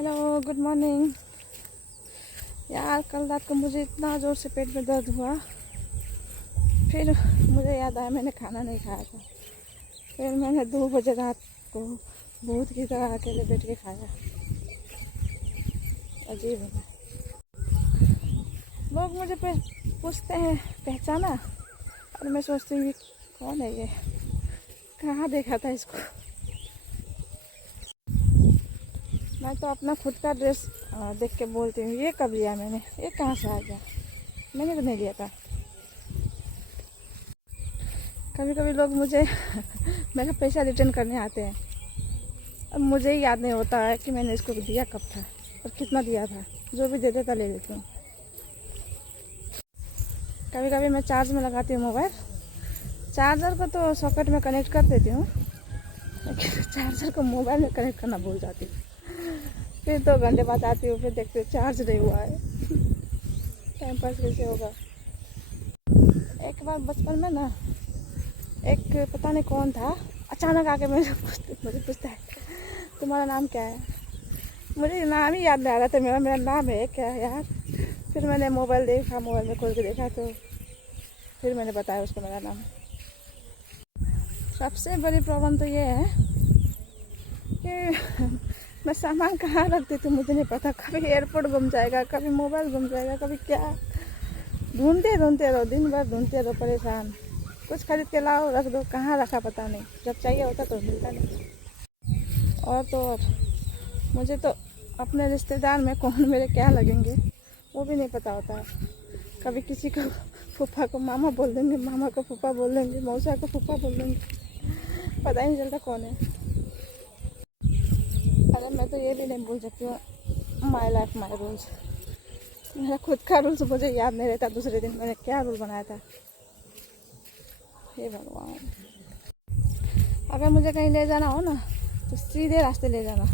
Hello, good morning. यार कल रात को मुझे इतना ज़ोर से पेट में दर्द हुआ, फिर मुझे याद आया मैंने खाना नहीं खाया था। फिर मैंने 2 बजे रात को भूत की तरह अकेले बैठ के खाया। अजीब है। लोग मुझे पूछते हैं पहचाना, और मैं सोचती हूँ कौन है ये, कहाँ देखा था इसको। मैं तो अपना खुद का ड्रेस देख के बोलती हूँ ये कब लिया मैंने, ये कहाँ से आ गया, मैंने तो नहीं लिया था। कभी कभी लोग मुझे मेरा पैसा रिटर्न करने आते हैं। अब मुझे ही याद नहीं होता है कि मैंने इसको दिया कब था और कितना दिया था। जो भी दे देता ले लेती हूँ। कभी कभी मैं चार्ज में लगाती हूँ मोबाइल, चार्जर को तो सॉकेट में कनेक्ट कर देती हूँ, लेकिन चार्जर को मोबाइल में कनेक्ट करना भूल जाती हूँ। फिर 2 घंटे बाद आती हूँ, फिर देखते चार्ज नहीं हुआ है। टाइम पास कैसे होगा। एक बार बचपन में ना, एक पता नहीं कौन था, अचानक आके मुझे पूछता है तुम्हारा नाम क्या है। मुझे नाम ही याद नहीं आ रहा था, मेरा नाम है क्या है यार। फिर मैंने मोबाइल देखा, मोबाइल में खोल के देखा तो फिर मैंने बताया उसको मेरा नाम। सबसे बड़ी प्रॉब्लम तो ये है कि मैं सामान कहाँ रखती थी मुझे नहीं पता। कभी एयरपोर्ट गुम जाएगा, कभी मोबाइल गुम जाएगा, कभी क्या। ढूंढते रहो, दिन भर ढूंढते रहो, परेशान। कुछ खरीद के लाओ, रख दो, कहाँ रखा पता नहीं, जब चाहिए होता तो मिलता नहीं। और तो और मुझे तो अपने रिश्तेदार में कौन मेरे क्या लगेंगे वो भी नहीं पता होता है। कभी किसी को फूफा को मामा बोल देंगे, मामा को फूफा बोल देंगे, मौसा को फूफा बोल देंगे, पता ही नहीं चलता कौन है। अरे मैं तो ये भी नहीं भूल सकती हूँ माई लाइफ माई रूल्स। मेरा खुद का रूल्स मुझे याद नहीं रहता, दूसरे दिन मैंने क्या रूल बनाया था। हे भगवान। अगर मुझे कहीं ले जाना हो ना तो सीधे रास्ते ले जाना,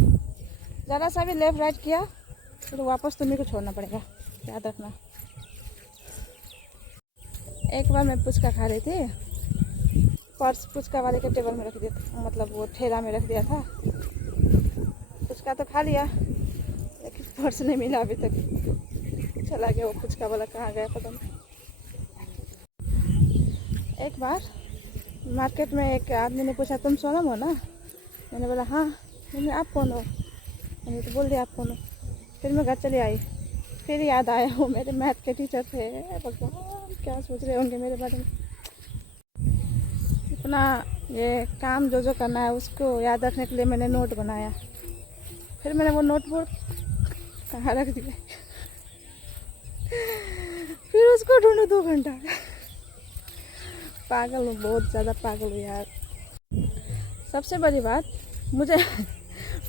ज़रा सा भी लेफ्ट राइट किया तो वापस तुम्हें को छोड़ना पड़ेगा, याद रखना। एक बार मैं पुचका खा रही थी, पर्स पुचका वाले के टेबल में रख दिया, मतलब वो ठेला में रख दिया था। पुचका तो खा लिया लेकिन पर्स नहीं मिला अभी तक, चला गया वो पुचका वाला, कहाँ गया पता नहीं। एक बार मार्केट में एक आदमी ने पूछा तुम सोनम हो ना, मैंने बोला हाँ। मैंने आप कौन हो, मैंने तो बोल दिया आप कौन हो। फिर मैं घर चली आई, फिर याद आया वो मेरे मैथ के टीचर थे। भगवान क्या सोच रहे होंगे मेरे बारे में। इतना ये काम जो करना है उसको याद रखने के लिए मैंने नोट बनाया, फिर मैंने वो नोटबुक कहाँ रख दिया, फिर उसको ढूंढो 2 घंटा। पागल हूँ, बहुत ज़्यादा पागल हूँ यार। सबसे बड़ी बात, मुझे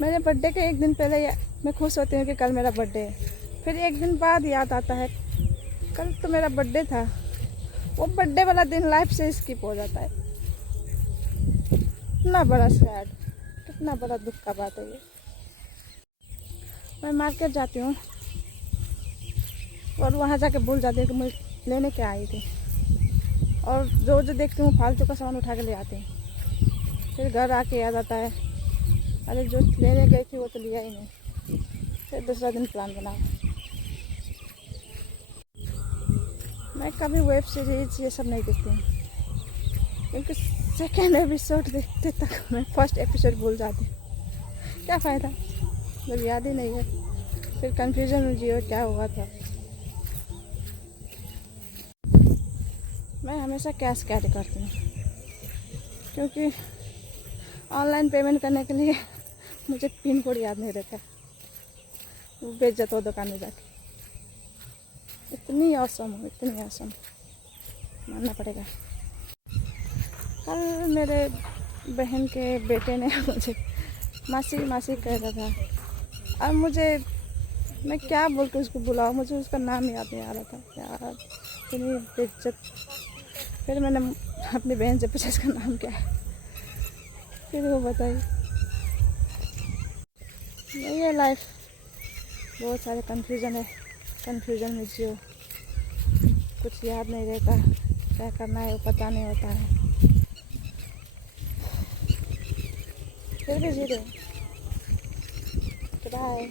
मेरे बर्थडे के 1 दिन पहले मैं खुश होती हूँ कि कल मेरा बर्थडे है। फिर 1 दिन बाद याद आता है कल तो मेरा बर्थडे था। वो बर्थडे वाला दिन लाइफ से स्किप हो जाता है। कितना बड़ा सैड, कितना बड़ा दुख का बात है ये। मैं मार्केट जाती हूँ और वहाँ जाके भूल जाती हूँ कि मैं लेने क्या आई थी, और जो देखती हूँ फालतू का सामान उठा के ले आती हूँ। फिर घर आके याद आता है अरे जो लेने गई थी वो तो लिया ही नहीं। फिर दूसरा दिन प्लान बनाओ। मैं कभी वेब सीरीज ये सब नहीं देखती हूँ, क्योंकि सेकेंड एपिसोड देखते तक मैं फर्स्ट एपिसोड भूल जाती हूँ। क्या फ़ायदा जब याद ही नहीं है, फिर कन्फ्यूजन में जियो क्या हुआ था। मैं हमेशा कैश कैरी करती हूँ, क्योंकि ऑनलाइन पेमेंट करने के लिए मुझे पिन कोड याद नहीं रहता, वो बेइज्जत हो दुकान में जाके। इतनी औसम हूँ, इतनी औसम, मानना पड़ेगा। कल मेरे बहन के बेटे ने मुझे मासी मासी कह रहा था, अब मुझे मैं क्या बोल के उसको बुलाऊँ, मुझे उसका नाम याद नहीं आ रहा था यार, इतनी बेइज्जत। फिर मैंने अपनी बहन से पूछा इसका नाम क्या है, फिर वो बताई। यही है लाइफ, बहुत सारे कन्फ्यूज़न है, कन्फ्यूज़न में जियो। कुछ याद नहीं रहता, क्या करना है वो पता नहीं होता है, फिर भी जी रहे। बाय।